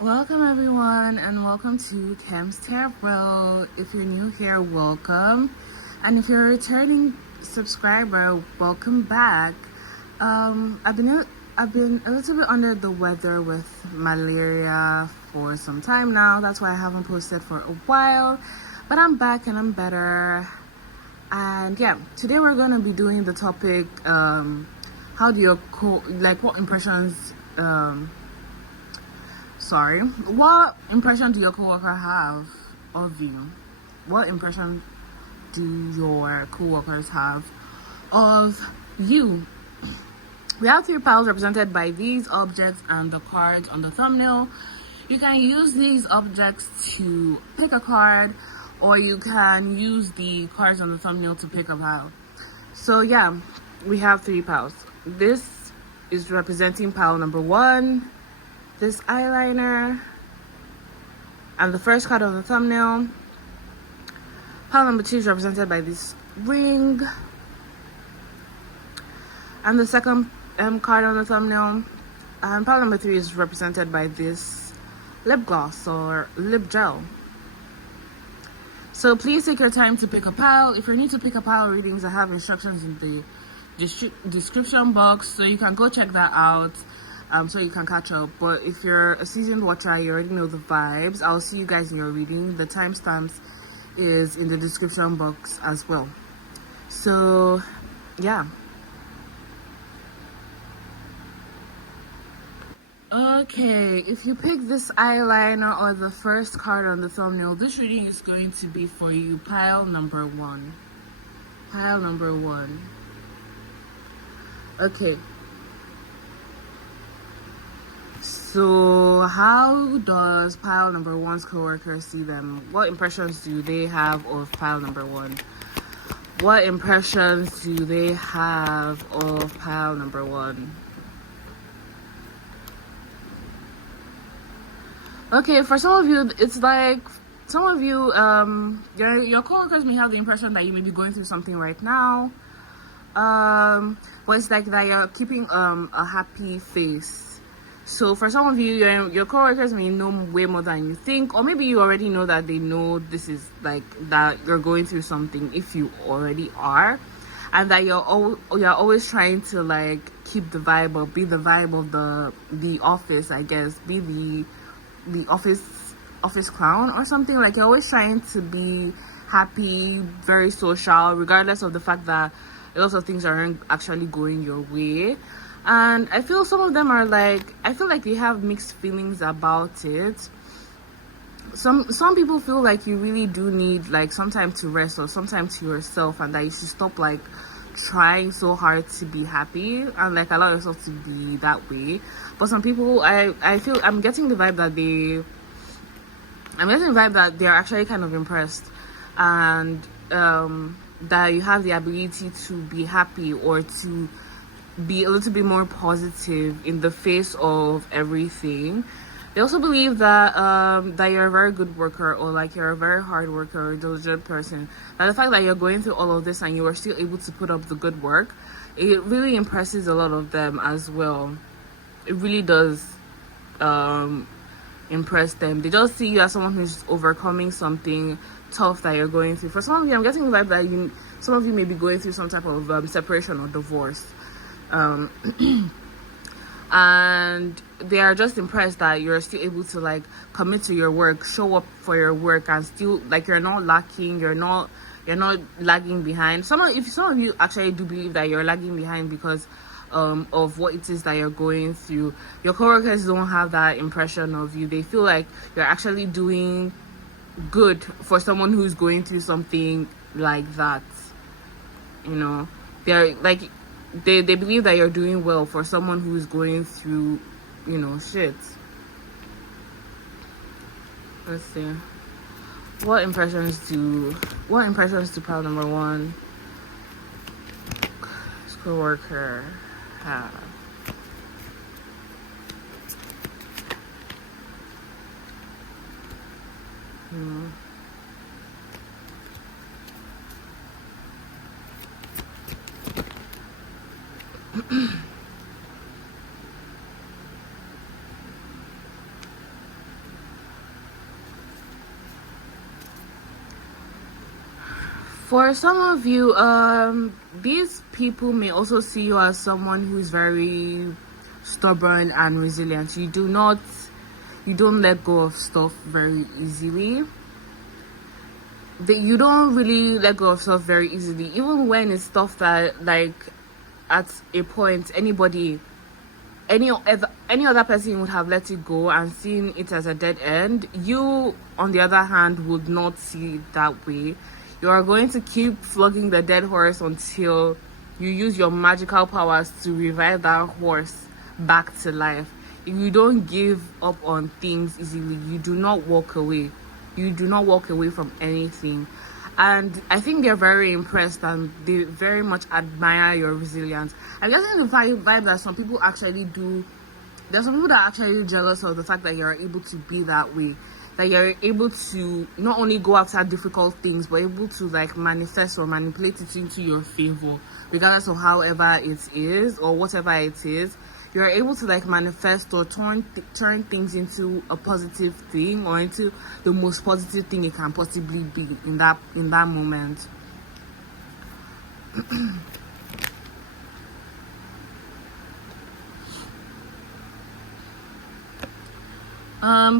Welcome everyone and welcome to Cam's Tarot. If you're new here, welcome. And if you're a returning subscriber, welcome back. I've been a little bit under the weather with malaria for some time now. That's why I haven't posted for a while. But I'm back and I'm better. And yeah, today we're gonna be doing the topic how do your what impressions what impression do your coworker have of you? What impression do your coworkers have of you? We have three piles represented by these objects and the cards on the thumbnail. You can use these objects to pick a card, or you can use the cards on the thumbnail to pick a pile. So yeah, we have three piles. This is representing pile number one, this eyeliner, and the first card on the thumbnail. Pile number two is represented by this ring, and the second card on the thumbnail. And pile number three is represented by this lip gloss or lip gel. So please take your time to pick a pile. If you're new to pick a pile readings, I have instructions in the description box, so you can go check that out. So you can catch up. But if you're a seasoned watcher, you already know the vibes. I'll see you guys in your reading. The timestamps is in the description box as well. So yeah. Okay, if you pick this eyeliner or the first card on the thumbnail, this reading is going to be for you, pile number one. Pile number one. Okay. So how does pile number one's coworker see them? What impressions do they have of pile number one? What impressions do they have of pile number one? Okay, for some of you, it's like some of you, your coworkers may have the impression that you may be going through something right now. But it's like that you're keeping a happy face. So for some of you, your coworkers may know way more than you think, or maybe you already know that they know this is like that you're going through something if you already are, and that you're always trying to like keep the vibe or be the vibe of the office, I guess, be the office clown or something. Like you're always trying to be happy, very social, regardless of the fact that a lot of things aren't actually going your way. And I feel some of them are like, I feel like they have mixed feelings about it. Some people feel like you really do need like some time to rest or some time to yourself, and that you should stop like trying so hard to be happy and like allow yourself to be that way. But some people, I feel I'm getting the vibe that they're actually kind of impressed, and that you have the ability to be happy or to be a little bit more positive in the face of everything. They also believe that that you're a very good worker, or like you're a very hard worker or diligent person. Now the fact that you're going through all of this and you are still able to put up the good work, it really impresses a lot of them as well. It really does impress them. They just see you as someone who's overcoming something tough that you're going through. For some of you, I'm getting the vibe that some of you may be going through some type of separation or divorce. And they are just impressed that you're still able to like commit to your work, show up for your work, and still like you're not lacking, you're not lagging behind. Some of you actually do believe that you're lagging behind because of what it is that you're going through. Your coworkers don't have that impression of you. They feel like you're actually doing good for someone who's going through something like that. You know, they're like they believe that you're doing well for someone who's going through, you know, shit. Let's see. What impressions do pile number one coworker have? For some of you, these people may also see you as someone who is very stubborn and resilient. You don't let go of stuff very easily. You don't really let go of stuff very easily, even when it's stuff that, like, at a point any other person would have let it go and seen it as a dead end. You, on the other hand, would not see it that way. You are going to keep flogging the dead horse until you use your magical powers to revive that horse back to life. If you don't give up on things easily, you do not walk away. You do not walk away from anything. And I think they're very impressed and they very much admire your resilience. I'm getting the vibe that some people actually do. There's some people that are actually jealous of the fact that you're able to be that way. That you're able to not only go after difficult things, but able to, like, manifest or manipulate it into your favor, regardless of however it is or whatever it is. You're able to, like, manifest or turn things into a positive thing or into the most positive thing it can possibly be in that moment.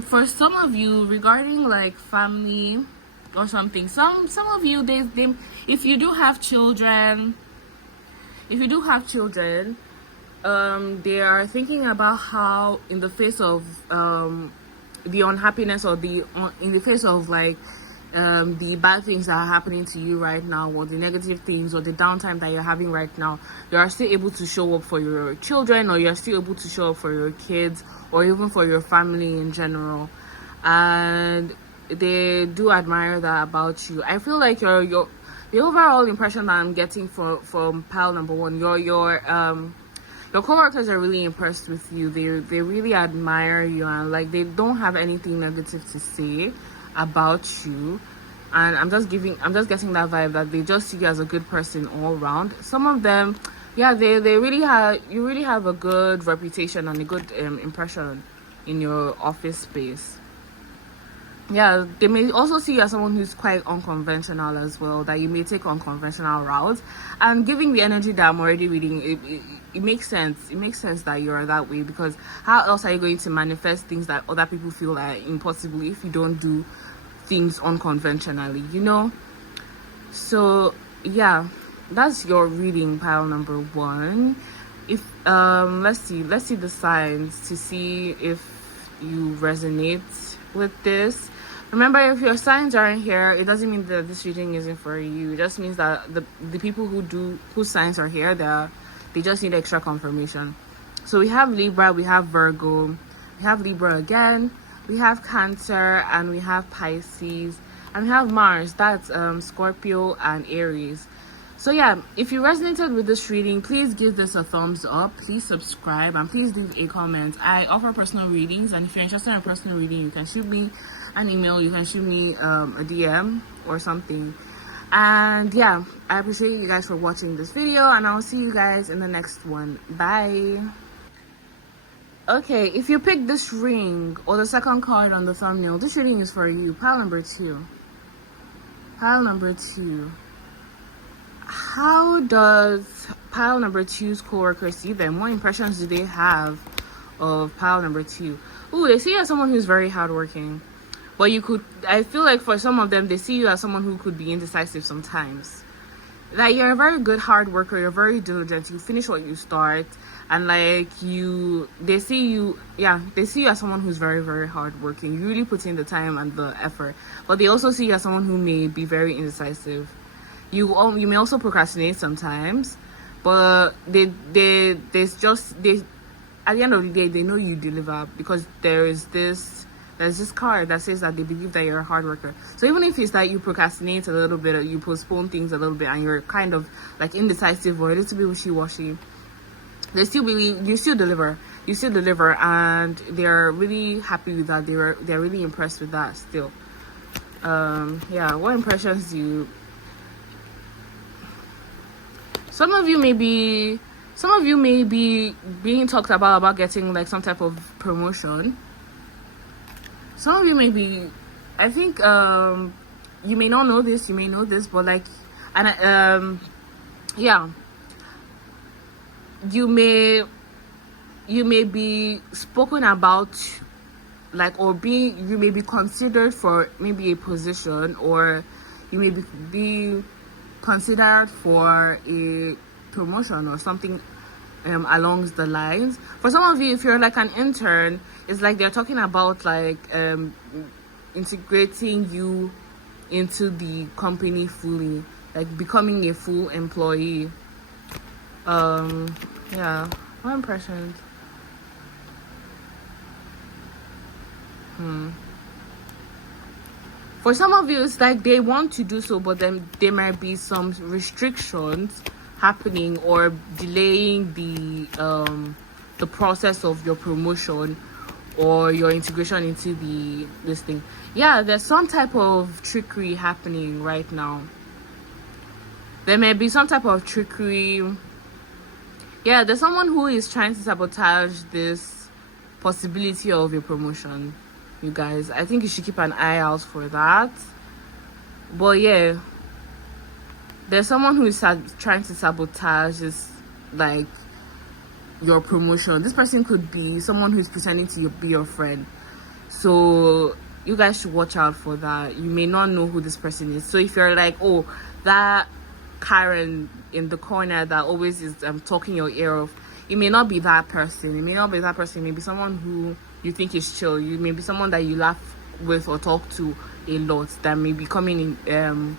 For some of you, regarding, like, family or something, some of you, they if you do have children, they are thinking about how, in the face of the unhappiness or in the face of, like, the bad things that are happening to you right now, or the negative things or the downtime that you're having right now, you are still able to show up for your children, or you're still able to show up for your kids, or even for your family in general. And they do admire that about you. I feel like the overall impression that I'm getting from pile number one, your coworkers are really impressed with you. They really admire you, and, like, they don't have anything negative to say about you. And I'm just getting that vibe that they just see you as a good person all around. Some of them, yeah, you really have a good reputation and a good impression in your office space. Yeah, they may also see you as someone who's quite unconventional as well, that you may take unconventional routes. And giving the energy that I'm already reading, it makes sense. It makes sense that you're that way, because how else are you going to manifest things that other people feel are impossible if you don't do things unconventionally, you know? So, yeah, that's your reading, pile number one. If let's see the signs to see if you resonate with this. Remember, if your signs aren't here, it doesn't mean that this reading isn't for you. It just means that the people whose signs are here, they just need extra confirmation. So we have Libra, we have Virgo, we have Libra again, we have Cancer, and we have Pisces, and we have Mars. That's Scorpio and Aries. So yeah, if you resonated with this reading, please give this a thumbs up, please subscribe, and please leave a comment. I offer personal readings, and if you're interested in personal reading, you can shoot me an email, you can shoot me a DM or something. And yeah, I appreciate you guys for watching this video, and I'll see you guys in the next one. Bye. Okay, if you pick this ring or the second card on the thumbnail, this reading is for you. Pile number two. Pile number two. How does pile number two's co-worker see them? What impressions do they have of pile number two? Ooh, they see you as someone who's very hardworking. But I feel like for some of them, they see you as someone who could be indecisive sometimes. Like, you're a very good hard worker, you're very diligent, you finish what you start, and, like, they see you as someone who's very, very hardworking. You really put in the time and the effort. But they also see you as someone who may be very indecisive. You may also procrastinate sometimes, but they at the end of the day, they know you deliver, because there's this card that says that they believe that you're a hard worker. So even if it's that you procrastinate a little bit, or you postpone things a little bit, and you're kind of, like, indecisive or a little bit wishy-washy, they still believe you still deliver, and they're really happy with that. They're really impressed with that still. Yeah, what impressions do you... Some of you may be being talked about getting, like, some type of promotion. Some of you may be, I think, you may not know this, but, like, And yeah, you may be spoken about, like, or you may be considered for maybe a position, or you may be considered for a promotion or something along the lines. For some of you, if you're like an intern, it's like they're talking about like integrating you into the company fully, like becoming a full employee. Yeah, what impressions? For some of you, it's like they want to do so, but then there might be some restrictions happening or delaying the process of your promotion or your integration into this thing. Yeah, there's some type of trickery happening right now. There may be some type of trickery. Yeah, there's someone who is trying to sabotage this possibility of a promotion, you guys. I think you should keep an eye out for that. But yeah, there's someone who is trying to sabotage this, like, your promotion. This person could be someone who's pretending to be your friend. So you guys should watch out for that. You may not know who this person is. So if you're like, oh, that Karen in the corner that always is talking your ear off, it may not be that person. It may not be that person. It may be someone who you think is chill. You may be someone that you laugh with or talk to a lot, that may be coming in,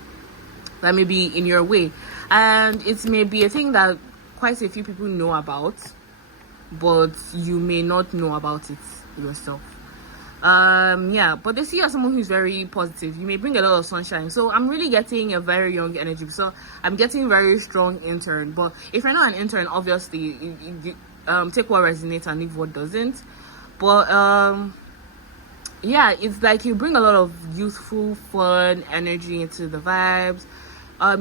that may be in your way. And it may be a thing that quite a few people know about, but you may not know about it yourself. Yeah, but they see you as someone who's very positive. You may bring a lot of sunshine. So I'm really getting a very young energy. So I'm getting very strong intern. But if you're not an intern, obviously you take what resonates and leave what doesn't. But yeah, it's like you bring a lot of youthful, fun energy into the vibes.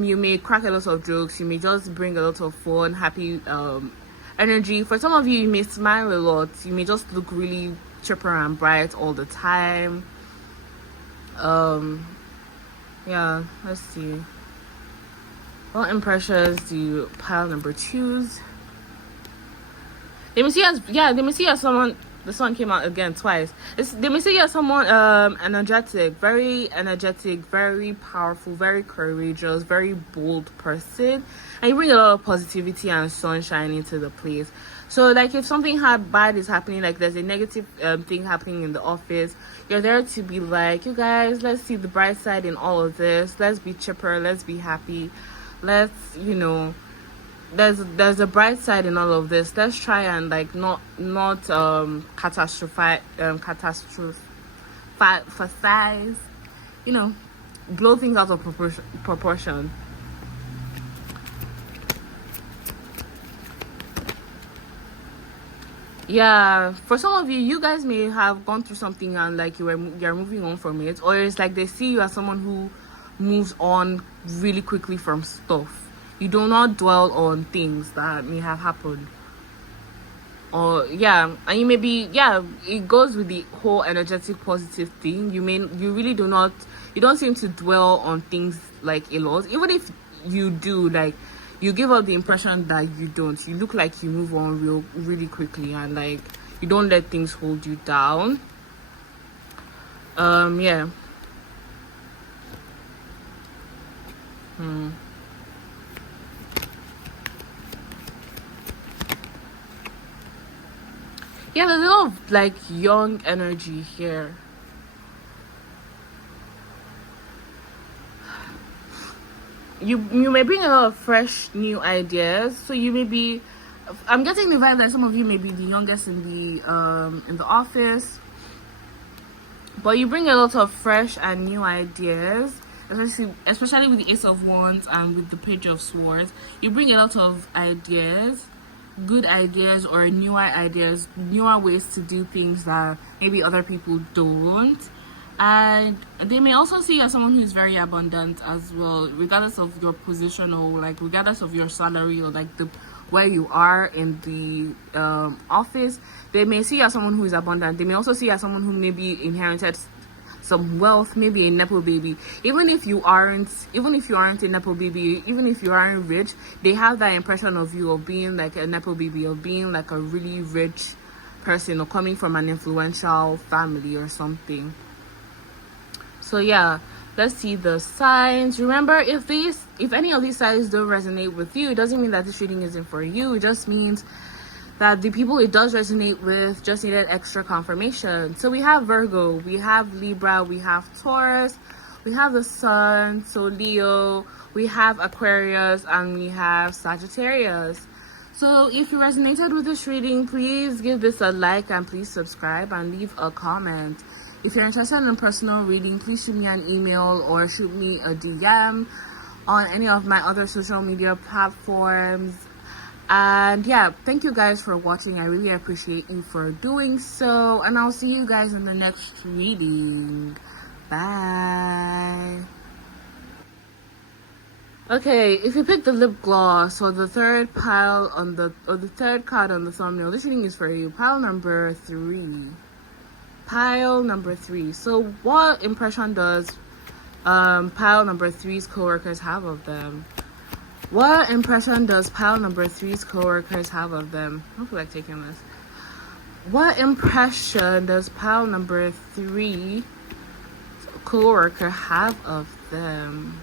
You may crack a lot of jokes. You may just bring a lot of fun, happy energy. For some of you, you may smile a lot. You may just look really chipper and bright all the time. Yeah, let's see. What impressions do pile number choose? They may see as someone. The sun came out again twice. They may see you as someone energetic, very powerful, very courageous, very bold person, and you bring a lot of positivity and sunshine into the place. So like if something bad is happening, like there's a negative thing happening in the office, you're there to be like, you guys, let's see the bright side in all of this. Let's be chipper. Let's be happy. Let's, there's a bright side in all of this. Let's try and like not catastrophize, blow things out of proportion. Yeah, for some of you, you guys may have gone through something and like you're moving on from it, or it's like they see you as someone who moves on really quickly from stuff. You do not dwell on things that may have happened. Or and you may be, it goes with the whole energetic positive thing. You don't seem to dwell on things like a lot. Even if you do, like, you give up the impression that you don't. You look like you move on really quickly, and like you don't let things hold you down. Yeah. Yeah, there's a lot of like young energy here. You may bring a lot of fresh new ideas. So you may be, I'm getting the vibe that some of you may be the youngest in the office, but you bring a lot of fresh and new ideas, especially with the Ace of Wands and with the Page of Swords. You bring a lot of ideas, good ideas, or newer ways to do things that maybe other people don't. And they may also see you as someone who's very abundant as well, regardless of your position or like regardless of your salary or like where you are in the office. They may see you as someone who is abundant. They may also see you as someone who maybe inherited some wealth, maybe a nepo baby. Even if you aren't a nepo baby, even if you aren't rich, they have that impression of you of being like a nepo baby, of being like a really rich person or coming from an influential family or something. So yeah, let's see the signs. Remember, if any of these signs don't resonate with you, it doesn't mean that this reading isn't for you. It just means that the people it does resonate with just needed extra confirmation. So we have Virgo, we have Libra, we have Taurus, we have the Sun, so Leo, we have Aquarius, and we have Sagittarius. So if you resonated with this reading, please give this a like and please subscribe and leave a comment. If you're interested in a personal reading, please shoot me an email or shoot me a DM on any of my other social media platforms. And yeah, thank you guys for watching. I really appreciate you for doing so, and I'll see you guys in the next reading. Bye. Okay, if you pick the lip gloss or the third pile on the third card on the thumbnail, this reading is for you. Pile number 3. So what impression does pile number 3's co-workers have of them? What impression does pile number 3's co-workers have of them? I don't feel like taking this. What impression does pile number 3 co-worker have of them?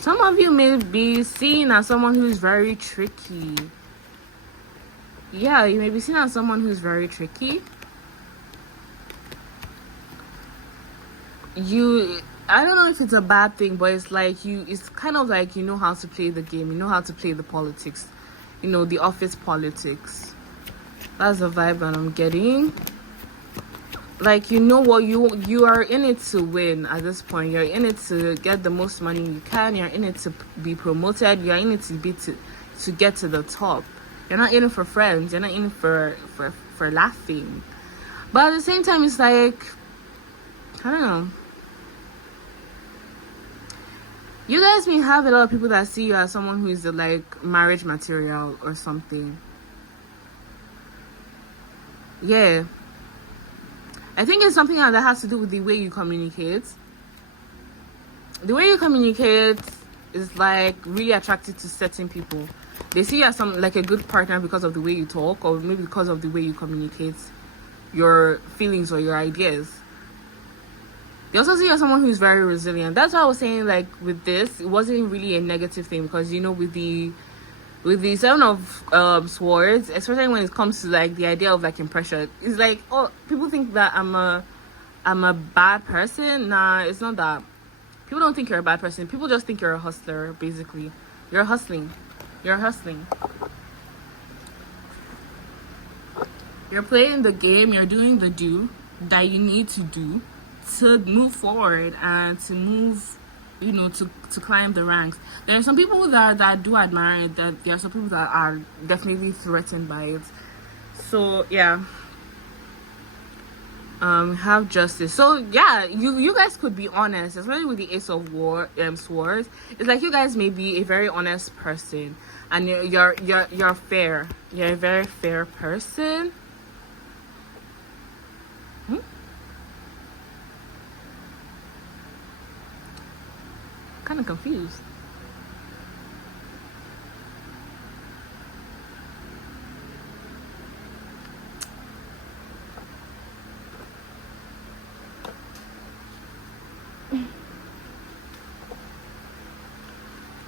Some of you may be seen as someone who's very tricky. Yeah, you may be seen as someone who's very tricky. I don't know if it's a bad thing, but it's like it's kind of like you know how to play the game, you know how to play the politics, the office politics. That's the vibe that I'm getting. Like, what you are in it to win at this point. You're in it to get the most money you can. You're in it to be promoted. You're in it to get to the top. You're not in it for friends. You're not in it for laughing. But at the same time, it's like, I don't know. You guys may have a lot of people that see you as someone who is like marriage material or something. Yeah. I think it's something that has to do with the way you communicate. The way you communicate is like really attractive to certain people. They see you as like a good partner because of the way you talk, or maybe because of the way you communicate your feelings or your ideas. They also see you as someone who's very resilient. That's why I was saying, like, with this, it wasn't really a negative thing, because with the Seven of Swords, especially when it comes to like the idea of like impression, it's like, oh, people think that I'm a bad person. Nah, it's not that. People don't think you're a bad person. People just think you're a hustler. Basically, you're hustling. You're playing the game. You're doing the do that you need to do to move forward and to move, to climb the ranks. There are some people that do admire it. That there are some people that are definitely threatened by it. So yeah, have justice. So yeah, you guys could be honest, especially with the Ace of Swords. It's like you guys may be a very honest person, and you're fair. You're a very fair person. Kind of confused.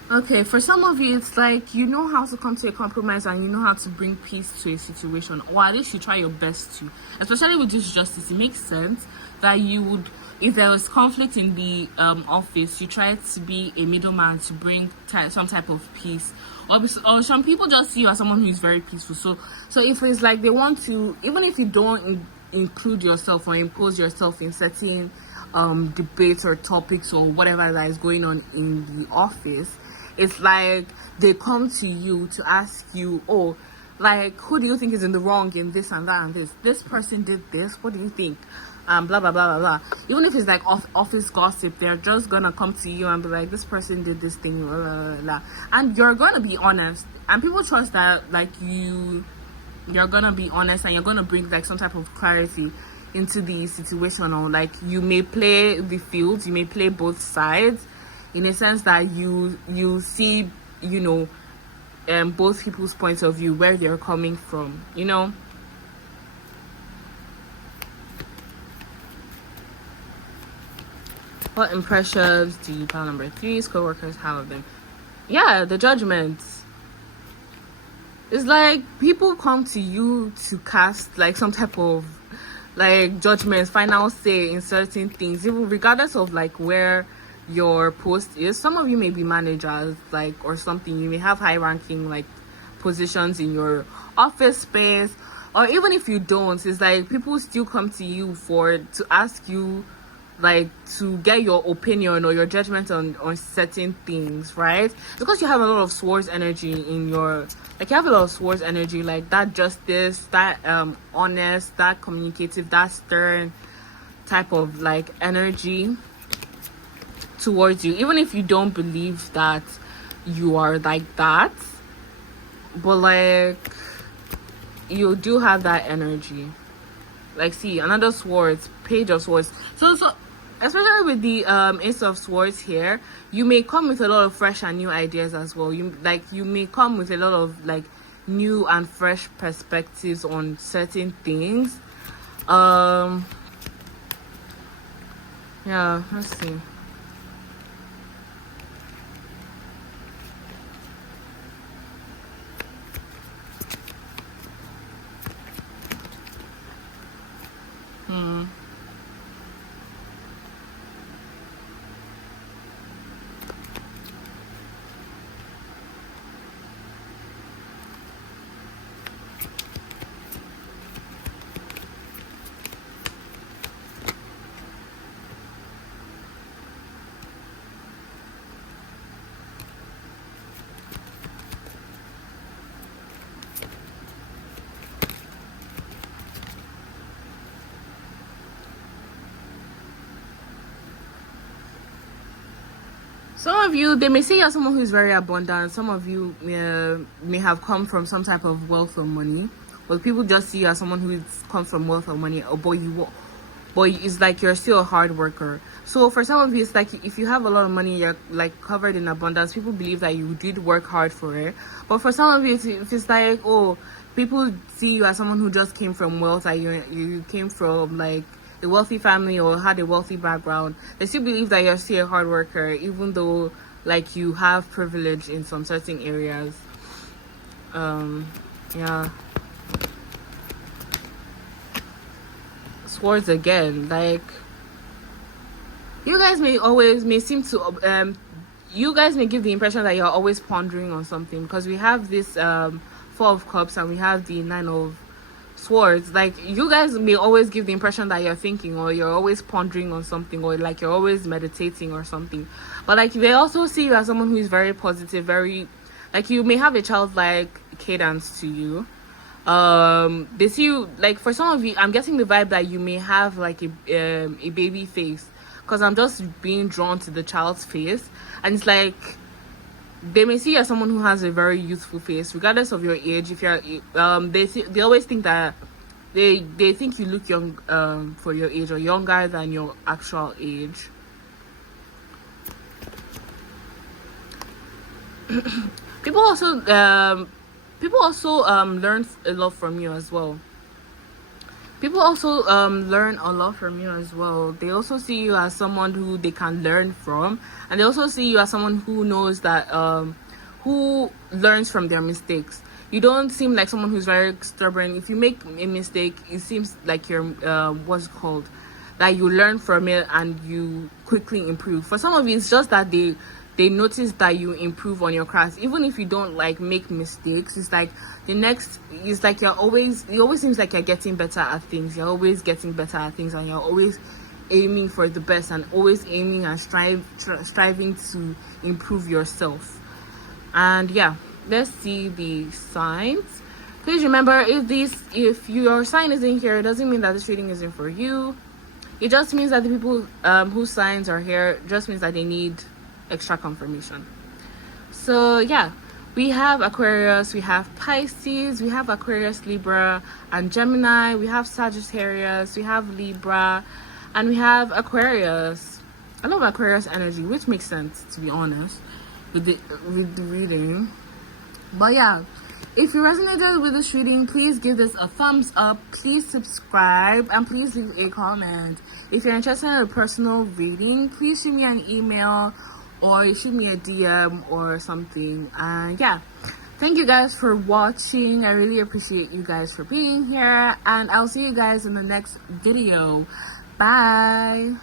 Okay, for some of you, it's like you know how to come to a compromise and you know how to bring peace to a situation, or at least you try your best to. Especially with this justice, it makes sense that you would, if there was conflict in the office, you try to be a middleman to bring some type of peace. Or some people just see you as someone who is very peaceful. So if it's like they want to, even if you don't include yourself or impose yourself in certain debates or topics or whatever that is going on in the office, it's like they come to you to ask you, oh, like, who do you think is in the wrong in this and that and this? This person did this. What do you think? Blah blah blah blah blah. Even if it's like office gossip, they're just gonna come to you and be like, this person did this thing, blah, blah, blah, blah. And you're gonna be honest, and people trust that, like, you you're gonna be honest and you're gonna bring like some type of clarity into the situation, or like you may play the fields, you may play both sides, in a sense that you see, you know, both people's points of view, where they're coming from, you know. What impressions do you, pile number 3's co-workers have of them? Yeah, the judgments. It's like people come to you to cast like some type of like judgments, final say in certain things, even regardless of like where your post is. Some of you may be managers, like, or something. You may have high ranking like positions in your office space, or even if you don't, it's like people still come to you to ask you, like, to get your opinion or your judgment on certain things, right? Because you have a lot of swords energy in your, like, you have a lot of swords energy, like that justice, that honest, that communicative, that stern type of like energy towards you, even if you don't believe that you are like that, but like you do have that energy. Like, see, another swords, page of swords. So especially with the ace of swords here, you may come with a lot of fresh and new ideas as well. You may come with a lot of like new and fresh perspectives on certain things. Yeah, let's see. Some of you, they may say you're someone who's very abundant. Some of you may have come from some type of wealth or money. But people just see you as someone who's come from wealth or money. But it's like you're still a hard worker. So for some of you, it's like if you have a lot of money, you're like covered in abundance. People believe that you did work hard for it. But for some of you, it's like, oh, people see you as someone who just came from wealth. That you came from like a wealthy family or had a wealthy background. They still believe that you're still a hard worker, even though like you have privilege in some certain areas. Yeah. Swords again, like you guys may seem to you guys may give the impression that you're always pondering on something, because we have this 4 of Cups and we have the 9 of Swords. Like, you guys may always give the impression that you're thinking, or you're always pondering on something, or like you're always meditating or something. But like they also see you as someone who is very positive, very, like, you may have a childlike cadence to you. They see you, like, for some of you, I'm getting the vibe that you may have like a baby face, because I'm just being drawn to the child's face, and it's like they may see you as someone who has a very youthful face, regardless of your age. If you're they always think that they think you look young for your age, or younger than your actual age. People also learn a lot from you as well. People also learn a lot from you as well. They also see you as someone who they can learn from, and they also see you as someone who knows that who learns from their mistakes. You don't seem like someone who's very stubborn. If you make a mistake, it seems like you're what's it called, that you learn from it and you quickly improve. For some of you, it's just that they notice that you improve on your craft, even if you don't like make mistakes. It's like it's like it always seems like you're getting better at things. You're always getting better at things, and you're always aiming for the best, and always aiming and striving to improve yourself. And yeah, let's see the signs. Please remember, if your sign isn't here, it doesn't mean that this reading isn't for you. It just means that the people whose signs are here just means that they need extra confirmation. So yeah, We have Aquarius, we have Pisces, we have Aquarius, Libra, and Gemini. We have Sagittarius, we have Libra, and we have Aquarius. I love Aquarius energy, which makes sense, to be honest, with the reading. But yeah, if you resonated with this reading, please give this a thumbs up, please subscribe, and please leave a comment. If you're interested in a personal reading, please shoot me an email or shoot me a DM or something. And yeah, thank you guys for watching. I really appreciate you guys for being here, and I'll see you guys in the next video. Bye.